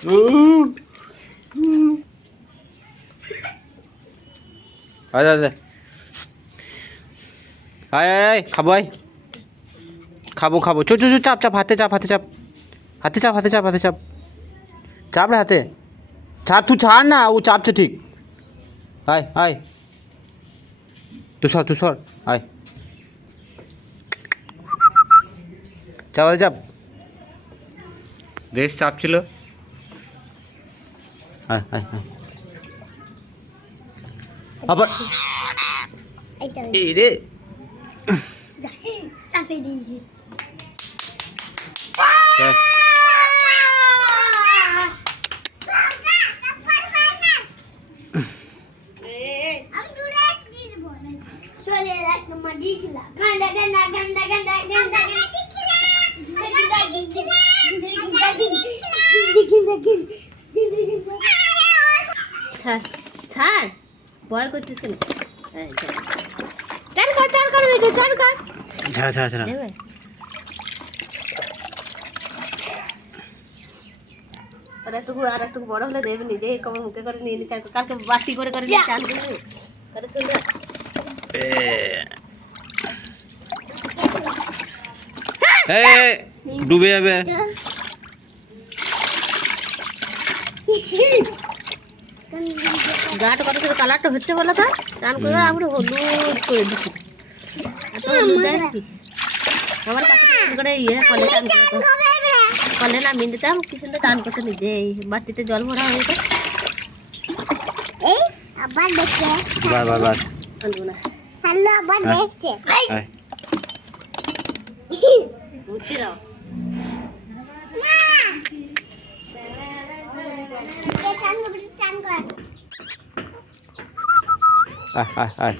আয় আয় আয় আয় খাবো আয় খাবো খাবো চো চো চো চাপ চাপ হাতে চাপ হাতে চাপ হাতে চাপ হাতে চাপ হাতে চাপ চাপ রে হাতে ছাড় তুই ছাড় না ও চাপছে ঠিক আয় আয় তুই সর আয় চাপ হাতে চাপ বেশ চাপ ছিল আয় আয় আয় আবার এই রে চাপে দিয়েছি ছাড় ভয় করছিস কেন চার কর ছাড়া ছাড়া ছাড়া আর একটু বড় হলে দেবে নিজে কমন মুখে করে নিয়ে নিতে কালকে বাটি করে নিয়ে চাল করে করে শুনবে ডুবে যাবে গাটা কত করে কালারটা হচ্ছে বলো তো চান করে আমরা হলুদ করে দিচ্ছি আমার কাছে করে কলে না মিনতাম কি সুন্দর চান করতে নিজে এই বাটিতে জল ভরা হয়েছে এই আবার দেখছে বাস হ্যালো আবার দেখছে বুঝছি না আয়